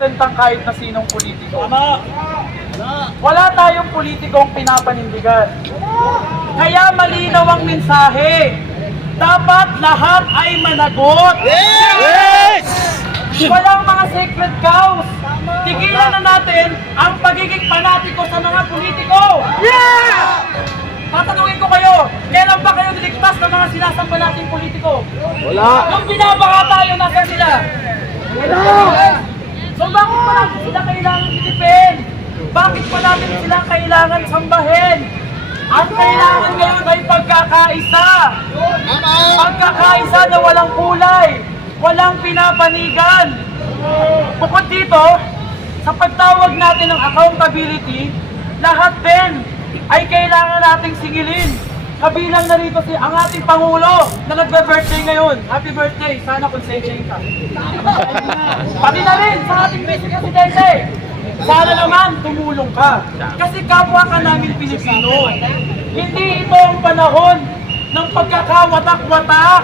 tentang kahit na sinong politiko. Wala tayong politikong pinapanindigan. Kaya malinaw ang mensahe. Dapat lahat ay managot. Yes! Walang mga sacred cows. Tigilan na natin ang pagiging panatiko sa mga politiko. Yeah! Tatanungin ko kayo, kailan ba kayo niligtas ng mga sinasamba nating politiko? Wala. Nung binabaha tayo, nasa sila? Wala. So bakit pa natin sila kailangan i-defend? Bakit pa natin sila kailangan sambahin? Ang kailangan ngayon ay pagkakaisa. Pagkakaisa na walang kulay, walang pinapanigan. Bukod dito, sa pagtawag natin ng accountability, lahat din ay kailangan nating singilin. Kabilang na rito ang ating Pangulo na nagbe-birthday ngayon. Happy birthday! Sana konsensyahin ka. Pati na rin sa ating Vice Presidente. Sana naman tumulong ka. Kasi kapwa ka namin Pilipino. Hindi ito ang panahon ng pagkakawatak-watak.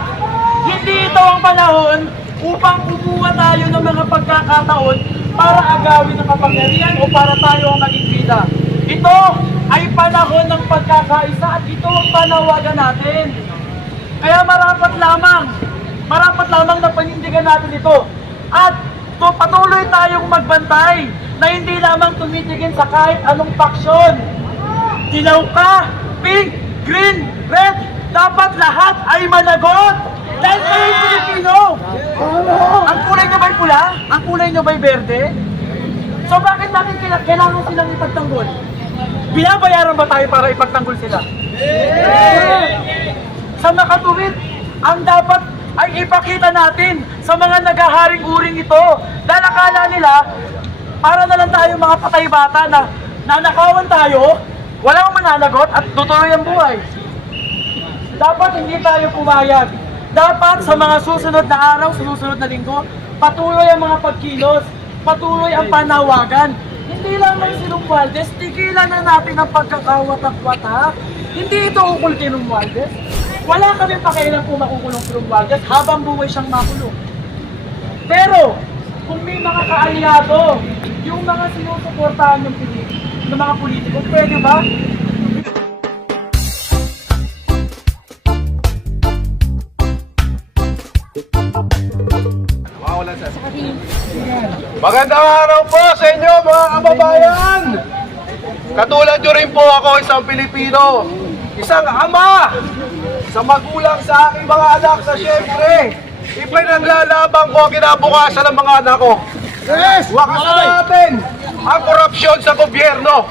Hindi ito ang panahon upang kumuha tayo ng mga pagkakataon para agawin ang kapangyarihan o para tayo ang maging bida. Ito ay panahon ng pagkakaisa at ito ang panawagan natin. Kaya marapat lamang na panindigan natin ito. At patuloy tayong magbantay na hindi lamang tumitigin sa kahit anong paksyon. Dilaw ka, pink, green, red, dapat lahat ay managot. Dahil kayo Pilipino. Ang kulay nyo ba'y pula? Ang kulay nyo ba'y berde? So bakit natin kailangan silang ipagtanggol? Binabayaran ba tayo para ipagtanggol sila? Sa makatuwid, ang dapat ay ipakita natin sa mga nagaharing uring ito. Dahil akala nila, para na lang tayo mga patay bata na nanakawan tayo, walang mananagot at tutuloy ang buhay. Dapat hindi tayo pumayag. Dapat sa mga susunod na araw, susunod na linggo, patuloy ang mga pagkilos, patuloy ang panawagan. Hindi lamang si Romualdez, tigilan na natin ang pagkakawatak-watak. Hindi ito ukol kay Romualdez. Wala kami pakialam kung makukulong si Romualdez habang buhay siyang makulong. Pero, kung may mga kaalyado, yung mga sinusuportahan ng mga politiko, pwede ba? Magandang araw po sa inyo mga kababayan! Katulad nyo rin po ako, isang Pilipino, isang ama sa magulang sa aking mga anak na syempre ipinaglalaban ko ang kinabukasan ng mga anak ko. Wakasan natin ang korupsyon sa gobyerno.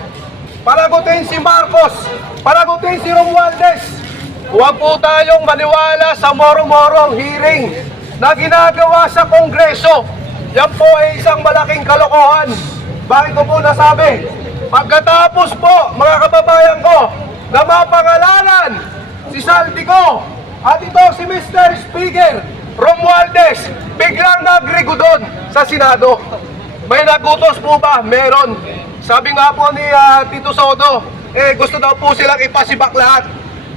Panagutin si Marcos, panagutin si Romualdez. Huwag po tayong maniwala sa moro-morong hearing na ginagawa sa Kongreso. Yan po ay isang malaking kalokohan. Bakit ko po nasabi? Pagkatapos po, mga kababayan ko, na mapangalanan si Saldico at ito si Mr. Speaker Romualdez, biglang nagrigo doon sa Senado. May nagutos po ba? Meron. Sabi nga po ni Tito Soto, gusto daw po silang ipasibak lahat.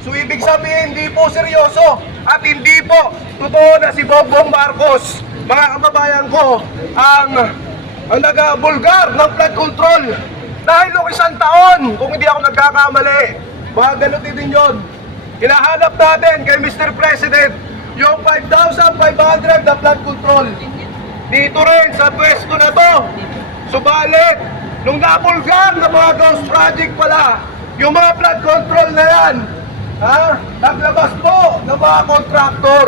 So ibig sabihin, hindi po seryoso at hindi po totoo na si Bongbong Marcos, mga kababayan ko, ang nag-bulgar ng flood control. Dahil nung isang taon, kung hindi ako nagkakamali, mga ganun din yun. Hinahanap natin kay Mr. President yung 5,500 na flood control. Dito rin sa pwesto na to. Subalit, nung nabulgar na mga ghost project pala, yung mga flood control na yan, naglabas po ng mga kontraktor.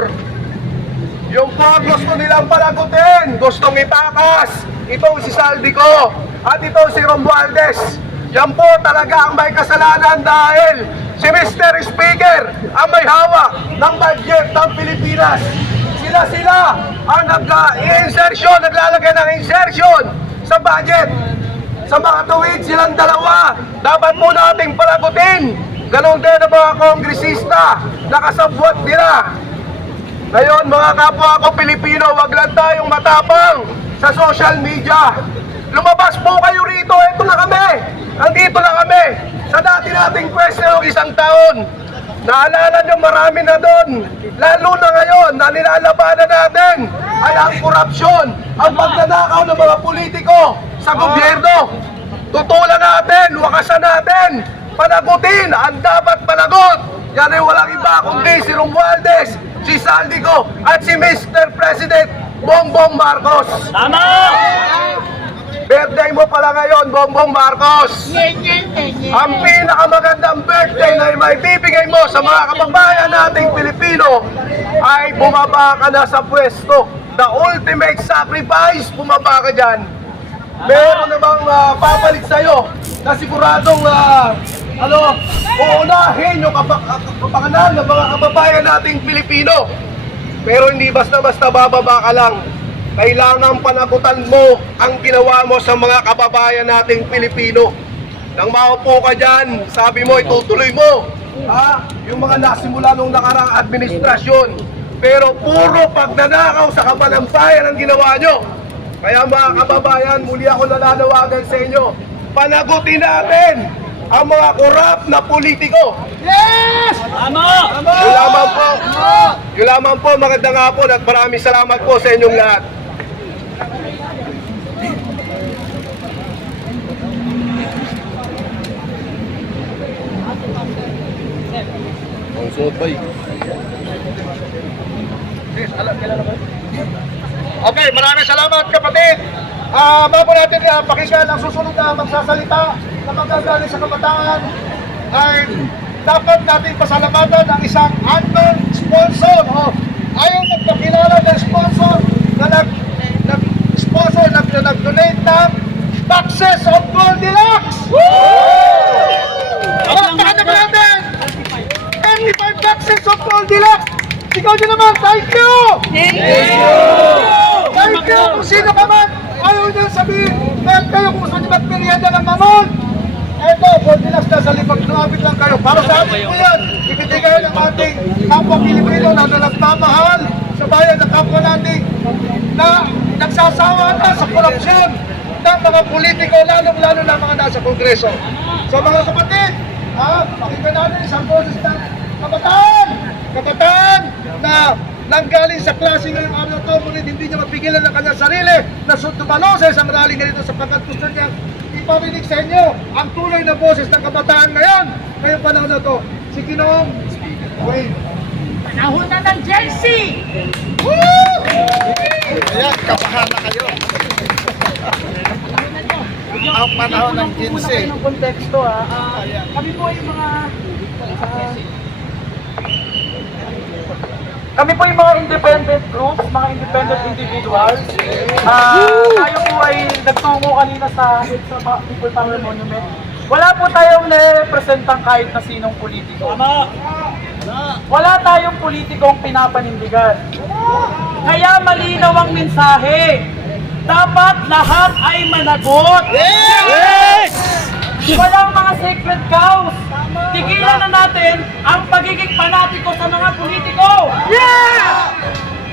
Yung gusto nilang panagutin, gustong itakas, itong si Saldico at itong si Romualdez. Yan po talaga ang may kasalanan dahil si Mr. Speaker ang may hawak ng budget ng Pilipinas. Sila ang naglalagay ng insertion sa budget. Sa mga tuwid silang dalawa, dapat po nating panagutin. Ganon din ang mga kongresista na kasabwat nila. Ngayon mga kapwa ko Pilipino, wag lang tayong matapang sa social media. Lumabas po kayo rito, ito na kami. Andito na kami sa dati nating pwesto ng isang taon. Naalala nyo marami na doon, lalo na ngayon na nilalabanan natin ay ang korupsyon, ang pagnanakaw ng mga politiko sa gobyerno. Tutulan natin, wakasan natin, panagutin ang dapat panagot. Yan ay walang iba kundi si Romualdez, si Saldico at si Mr. President Bongbong Marcos. Tama! Birthday mo pala ngayon, Bongbong Marcos. Ang pinakamagandang birthday na may bibigay mo sa mga kababayan nating Pilipino ay bumaba ka na sa pwesto. The ultimate sacrifice, bumaba ka dyan. Meron namang papalit sa'yo na siguradong uunahin yung kapakanan ng mga kababayan nating Pilipino. Pero hindi basta-basta bababa ka lang. Kailangan panagutan mo ang ginawa mo sa mga kababayan nating Pilipino. Nang maupo ka dyan, sabi mo, itutuloy mo yung mga nasimula nung nakaraang administrasyon. Pero puro pagnanakaw sa kapalampayan ang ginawa nyo. Kaya mga kababayan, muli ako nananawagan sa inyo, panagutin natin ang mga korap na politiko. Yes! Tama! Yun lamang po, magandang hapon at maraming salamat po sa inyong lahat. Okay, maraming salamat kapatid. Bago natin pakinggan ang susunod na magsasalita na magagaling sa kabataan, ay dapat natin pasalamatan ang isang unknown sponsor. Ayaw magpakilala ng sponsor na nag-sponsor, nag-donate ng boxes of Goldilocks! Pakatakan naman natin! 25 boxes of Goldilocks! Ikaw din naman, thank you! Thank you kung sino ka man! Ayaw nyo sabihin, kahit kayo kung saan nyo magpiriada ng mamon! Eto, Goldilocks na sa lipag, lumapit lang kayo. Para sa atin po yan, ibibigay ng ating kapwa Pilipino na nagmamahal sa bayan ng kapwa natin na nagsasawa na sa korupsyon ng mga politiko, lalong-lalo na mga nasa Kongreso. So mga kapatid, pakinggan natin isang boses ng kabataan! Kabataan na nanggaling sa klase ngayong araw to, ngunit hindi niya mapigilan ng kanyang sarili na dumalo sa isang rally ganito sapagkat gusto niya iparinig sa inyo ang tunay na boses ng kabataan ngayon. Ngayong panahon na to, si Ginoong Wayne. Panahon na ng jersey! Ayan, kapahan na kayo. Ang panahon ng ginseng. Ng konteksto kami po yung mga independent groups, mga independent individuals. Tayo po ay nagtungo kanina sa People Power Monument. Wala po tayong nare-representang kahit na sinong politiko. Wala tayong politikong pinapanindigan. Kaya malinaw ang mensahe. Dapat lahat ay managot. Yes! Walang mga sacred cows. Tigilan na natin ang pagiging panatiko sa mga politiko. Yeah!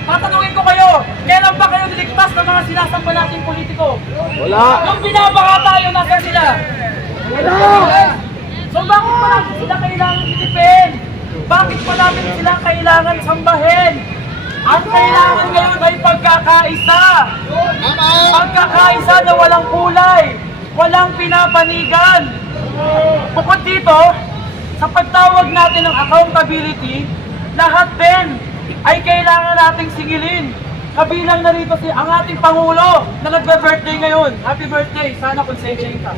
Tatanungin ko kayo, kailan ba kayo niligtas ng mga sinasamba nating politiko? Wala. Nung binabaka tayo, nasa sila? Wala. So bakit pa natin sila kailangan i-defend? Bakit pa natin sila kailangan sambahin? Ang kailangan ngayon ay pagkakaisa. Pagkakaisa na walang kulay, walang pinapanigan. Bukod dito, sa pagtawag natin ng accountability, lahat din ay kailangan nating singilin. Kabilang na rito ang ating Pangulo na nagbe-birthday ngayon. Happy birthday! Sana konsensyahin ka.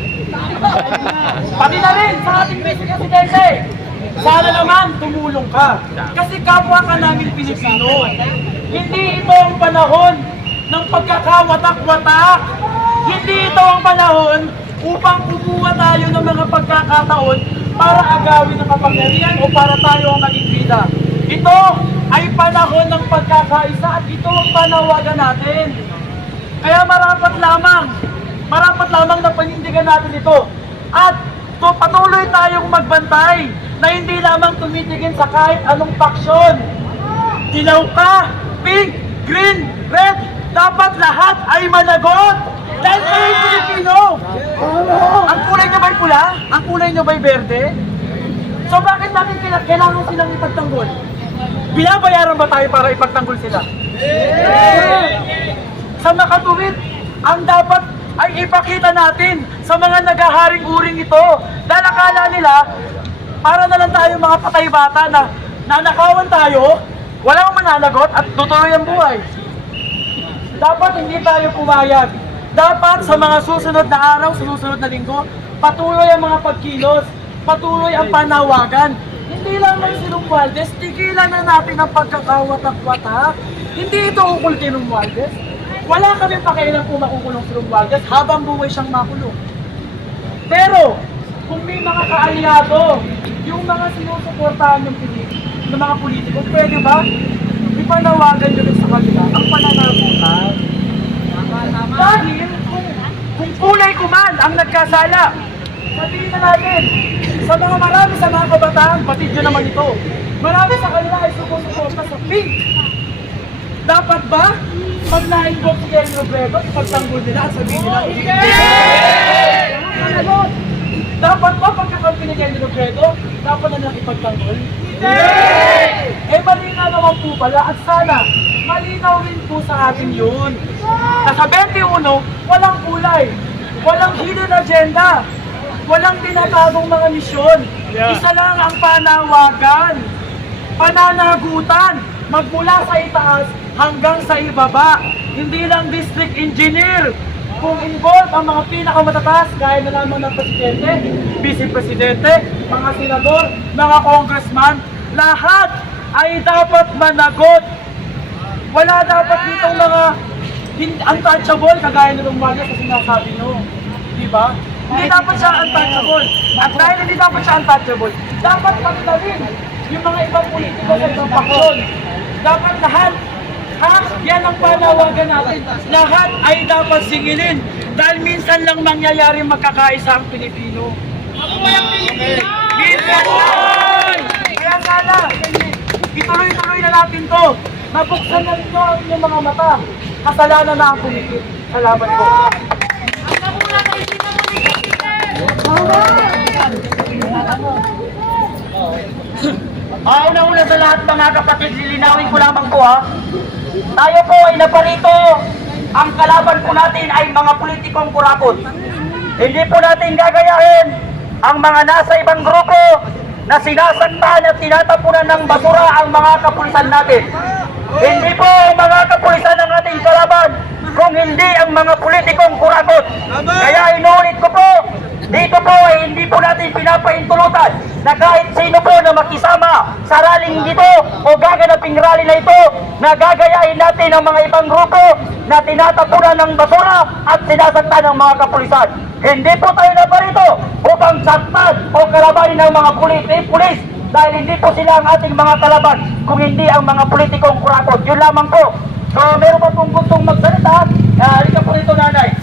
Pati na rin sa ating Vice Presidente. Sana naman tumulong ka. Kasi kapwa ka namin Pilipino. Hindi ito ang panahon ng pagkakawatak-watak. Hindi ito ang panahon upang kumuha tayo ng mga pagkakataon para agawin ang kapangyarihan o para tayo ang maging bida. Ito ay panahon ng pagkakaisa at ito ang panawagan natin. Kaya marapat lamang na panindigan natin ito. At patuloy tayong magbantay na hindi lamang tumitigin sa kahit anong paksyon. Dilaw ka, pink, green, red, dapat lahat ay managot. Dahil kayo Pilipino. Ang kulay nyo ba'y pula? Ang kulay nyo ba'y berde? So bakit natin kailangan silang ipagtanggol? Binabayaran ba tayo para ipagtanggol sila? Sa makatuwid, ang dapat ay ipakita natin sa mga naghaharing uring ito. Dahil akala nila, para na lang tayo mga patay bata na nanakawan tayo, walang mananagot at tutuloy ang buhay. Dapat hindi tayo pumayag. Dapat sa mga susunod na araw, sa susunod na linggo, patuloy ang mga pagkilos, patuloy ang panawagan. Hindi lamang si Romualdez, tigilan na natin ang pagkakawatak-watak. Hindi ito ukulti ng Romualdez. Wala kami pakialam kung makukulong si Romualdez habang buhay siyang makulong. Pero, kung may mga kaalyado, yung mga sinusuportahan ng mga politiko, pwede ba? Ipanawagan nyo rin sa kanila ang pananagutan. Dahil kung kulay ko man ang nagkasala, sabihin na natin, marami sa mga kabataan, batid nyo naman ito, marami sa kanila ay sumusuporta sa pink. Dapat ba, pag na-invoke si Kenny Robredo, ipagtanggol nila at sabihin nila, dapat ba pagkakampi ni Kenny Robredo, dapat na nilang ipagtanggol? Malinaw naman po pala at sana malinaw rin po sa atin yun. Sa 21, walang kulay, walang hidden agenda, walang tinatagong mga misyon. Isa lang ang panawagan, pananagutan, magmula sa itaas hanggang sa ibaba. Hindi lang district engineer. Kung involved ang mga pinakamatataas, gaya na lamang ng presidente, vice-presidente, mga senador, mga congressman, lahat ay dapat managot. Wala dapat ditong mga untouchable, kagaya na Romualdez sa sinasabi nyo. Diba? Hindi dapat siya untouchable. At dahil hindi dapat siya untouchable, dapat pagtawin yung mga ibang politiko sa ibang faksyon. Dapat lahat, yan ang panawagan natin. Lahat ay dapat singilin dahil minsan lang mangyayari magkakaisa ang Pilipino. Kaya sana, ituloy-tuloy na natin to. Mabuksan na rin ang inyong mga mata. Kasalanan na ang pumikit. Salamat po. Una-una sa lahat mga kapatid, lilinawin ko lamang po ha. Tayo po ay naparito. Ang kalaban po natin ay mga politikong kurakot. Hindi po natin gagayahin ang mga nasa ibang grupo na sinasaktan at tinatapunan ng basura ang mga kapulisan natin. Hindi po mga kapulisan ang ating kalaban kung hindi ang mga politikong kurakot. Kaya inuulit ko po, dito po ay hindi po natin pinapaintulutan na kahit sino po na makisama sa rallying dito o gaganaping rally na ito, na gagayahin natin ang mga ibang grupo na tinatapunan ng basura at sinasaktan ng mga kapulisan. Hindi po tayo naparito upang saktan o kalabanin ng mga pulis dahil hindi po sila ang ating mga kalaban kung hindi ang mga politikong kurakot. Yun lamang po. So meron pa pong gustong magsalita, halika po rito nanay.